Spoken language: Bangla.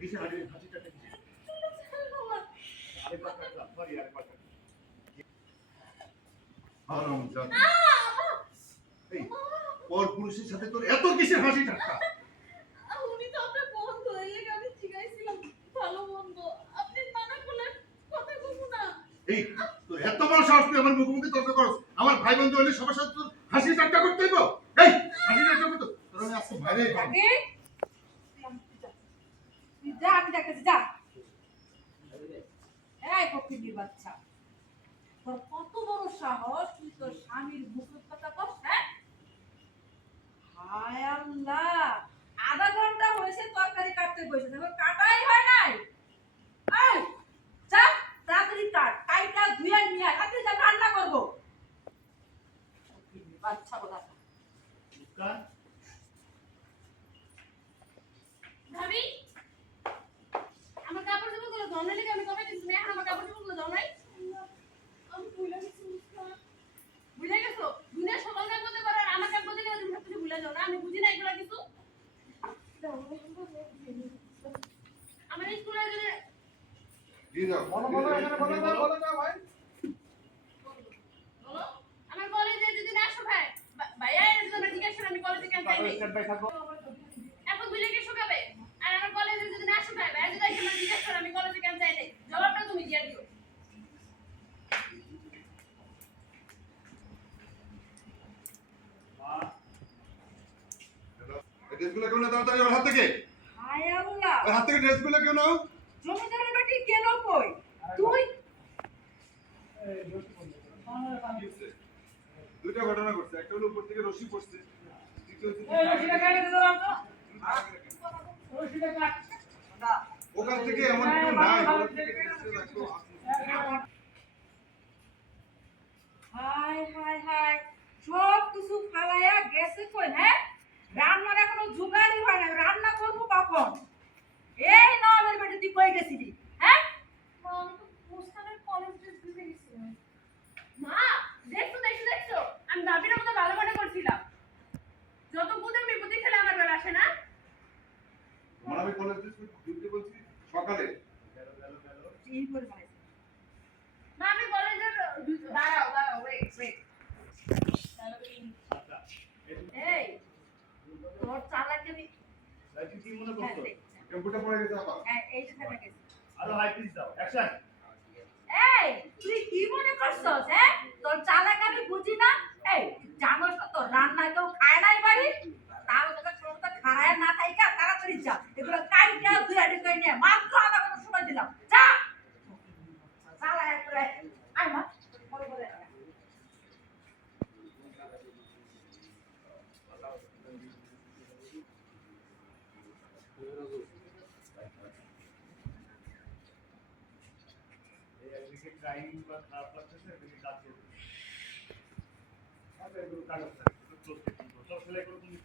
কিসে হাসিটা কিসে? আরেকবার কাটলাম, সরি আরেকবার কাটলাম। হারামজাদা। এই পর পুরুষের সাথে তোর এত কিসের হাসি ঠাট্টা? উনি তো আপনার বন্ধু, এই লেগে আমি জিজ্ঞাসিলাম ভালো বন্ধু। আপনি মানা করলেন কথা কইব না। এই তোর এত বড় সাহস তুই আমার মুখোমুখি তর্ক করছ? আমার ভাই বন্ধু হলে সবার সাথে তোর হাসি ঠাট্টা করতে হইব? এই হাসি ঠাট্টা করতে তোর আমি আজকে বাইরে খাবো। আগে যা, আমি দেখেছি যা। এই ফকির বাচ্চা, তোর কত বড় সাহস, তুই তোর স্বামীর মুখের কথা কস? হ্যাঁ, হায় আল্লাহ, আধা ঘন্টা হয়েছে তরকারি কাটতে বসে, দেখো কাটাই হয় নাই। এই যা, তাড়াতাড়ি কাট, কাইটা ধুইয়া নিয়ে আয়, আমি যা রান্না করবো। ফকির বাচ্চা কথা। ভাবি, আমার কাপড় চোপড়গুলো ধোয়া নাই নাকি? আমি কবে দিচ্ছি? তুমি এখন আমার কাপড় চোপড়গুলো ধোয়া নাই? আমি ভুলে গেছি মুস্কান। ভুলে গেছো? দুনিয়া সকল কাজ করতে পারো আর আমার কাজ করতে গেলে তুমি সবকিছু ভুলে যাও না? আমি বুঝি না এগুলো কিছু। আমার স্কুলে যদি দিয়ে দাও। বলো এখানে বলো না ভাই। বলো, আমার কলেজে যদি না আসো ভাই, ভাইয়া যদি আমার জিজ্ঞেস করে আমি কলেজে কেন যাই নাই? স্ট্যান্ড বাই থাকো। এখন ভুলে গিয়ে শুকাবে। আর আমার কলেজে যদি না আসো ভাই, ভাইয়া যদি এসে আমার জিজ্ঞেস করে আমি কলেজে কেন যাই নাই, জবাবটা তুমি দিয়ে দিও। এই ড্রেসগুলো কেউ না তাড়াতাড়ি ওর হাত থেকে। হায় আল্লাহ, ওর হাত থেকে ড্রেসগুলো কেউ নাও। জমিদারের বেটি গেল কই? তুই দুইটা ঘটনা ঘটছে, একটা হলো উপর থেকে রশি পড়ছে, দ্বিতীয় হচ্ছে এই রশিটা কাটে দিতে দাও তো। রশিটা কাট। ওখান থেকে এমন কেউ নাই ওখান থেকে ড্রেসটা রাখো। হায় হায় হায়, সব কিছু ফালাইয়া গেছে কই? হ্যাঁ, রান্নার এখনো জোগাড়ই হয় না, রান্না করবো কখন? এই নবাবের বেটি তুই কই গেছিলি? হ্যাঁ, মা, আমি তো মুস্কানের কলেজ ড্রেস দিতে গেছিলাম। মা, দেখছো, আমি ভাবির মতো ভালো মনে করছিলাম। যত বুদ্ধি আমি বুদ্ধি খেলে আমার বেলা আসে না। তোমার আমি কলেজ ড্রেস দিতে বলছি সকালে। চিন করে বানাইছে। মা, আমি কলেজের দাঁড়াও ওয়েট। এই তোর চালাকি আমি লাইটিং কি মনে হ্যাঁ, করছো? দেখছি। কম্পিউটার পড়ে গেছে আপা। হ্যাঁ, এই যে থাকা গেছে। আরো হাই পিচ দাও, অ্যাকশন। এই তুই কি মনে করছস? হ্যাঁ, তোর চালাক আমি বুঝি না। এই জানোস না তোর রান্না কেউ খায় নাই বাড়ি? তাও তোকে ছোটটা খাড়ায় না থাইকা তাড়াতাড়ি যা, এগুলো কাইটা দুই আড়ি করে নিয়ে মাত্র আধা ঘন্টা সময় দিলাম, যা। চালাক করে আয় মা, বলে বলে এই একদিকে ক্রাইম বা খারাপ লাগতেছে, একদিকে কাছে। আচ্ছা এগুলো কাগজ থাকে, এগুলো ক্লোজ করতে হবে। সব সেলাই করে তুমি